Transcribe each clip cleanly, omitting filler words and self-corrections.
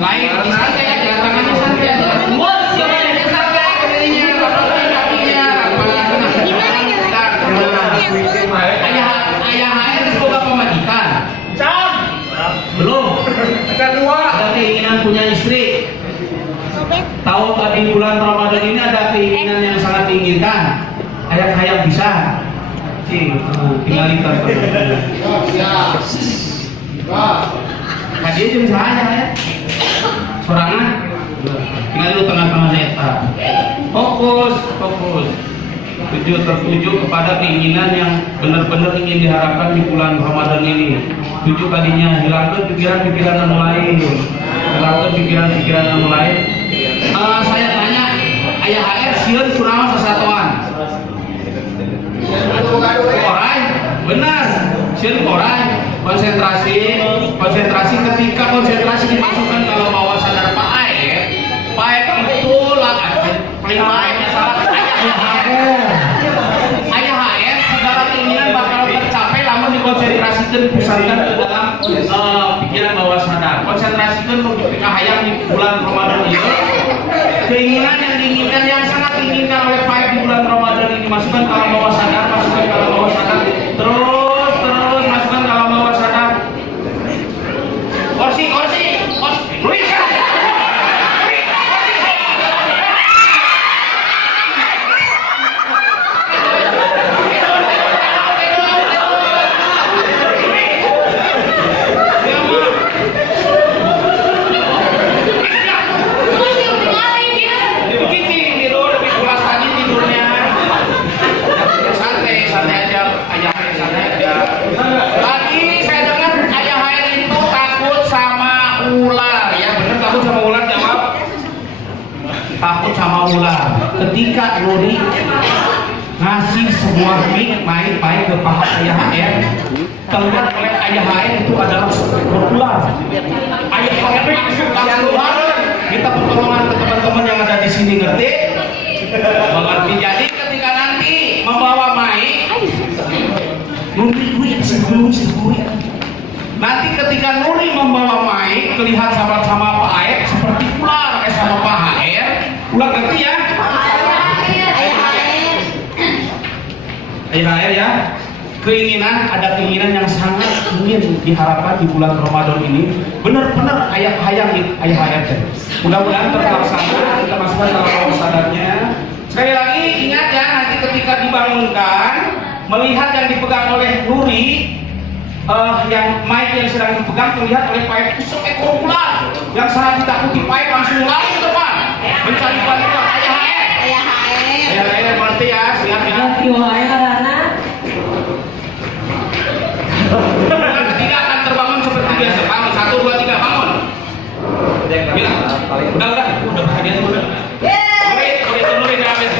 Lain santai aja, tangannya santai aja. Tangannya santai, kakinya rapat. Gimana ya? Ayah HR semoga pemajikan. Belum. Kedua, ada keinginan punya istri. Tahu di bulan Ramadan ini ada keinginan yang sangat diinginkan. Ayah bisa. Tinggal lihat. Hadiah jeung saya ya. Sorangan. Tinggal di tengah-tengah neta. Fokus. Tertuju kepada keinginan yang benar-benar ingin diharapkan di bulan Ramadan ini. Tuju tadinya hilangkan pikiran-pikiran yang lain. Saya tanya, ayah HR sieun kunaon sasatoan? Korai, benar. Sieun korai. Konsentrasi ketika konsentrasi dimasukkan kalau bawah sadar Pak Aep itu lah paling baiknya salah ayah HR segala keinginan bakal tercapai namun dikonsentrasikan dipusatkan ke dalam pikiran bawah sadar. Konsentrasikan ketika hayang di bulan Ramadan ini keinginan yang diinginkan yang sangat diinginkan oleh Pak Aep di bulan Ramadan ini masukkan ke alam bawah sadar, terus masukkan ke alam bawah sadar. Kursi takut sama ular. Ketika Nuri ngasih sebuah mic baik ke paha ayah HR, terlihat oleh ayah HR itu adalah seekor ular. Ayah HR langsung keluar. Kita pertolongan ke teman-teman yang ada di sini ngerti? Mengerti. Jadi ketika nanti membawa mic, Nuri nanti ketika Nuri membawa mic kelihatan sama Pak Aep seperti ular sama Pak HR. Ular ngerti ya? Ayah HR ya. Ada keinginan yang sangat ingin diharapkan di bulan Ramadan ini. Benar-benar ayah HR. Mudah-mudahan terlaksana. Kita masukkan dalam bawah sadarnya. Sekali lagi ingat ya, nanti ketika dibangunkan, melihat yang dipegang oleh Nuri, yang mic yang sedang dipegang terlihat oleh Pak Aep itu seekor ular yang sangat ditakuti. Pak Aep langsung lari ke depan mencari bantuan ayah HR. Mengerti ya? Siap ya? Ketiga akan terbangun seperti biasa. Bangun 1, 2, 3 bangun. Ya. Udah hadiah udah. Nuri habis.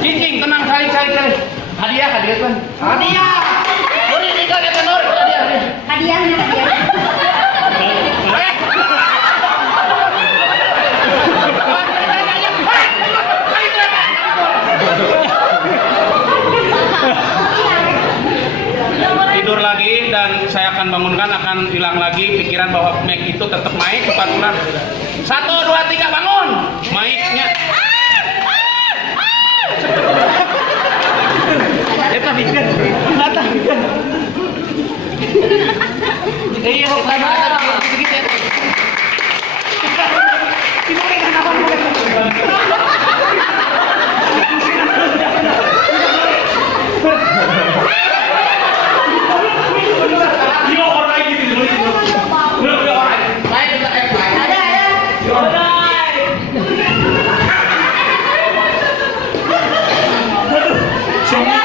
Cicing, tenang kali. Hadiah kan? Hadiah. Nuri nikah kita Nur, hadiah. akan hilang lagi pikiran bahwa mic itu tetap mic, bukan ular. 1, 2, 3 bangun. Mic-nya. Eta bikin. Eta bikin. Iya, karena begitu. Ada.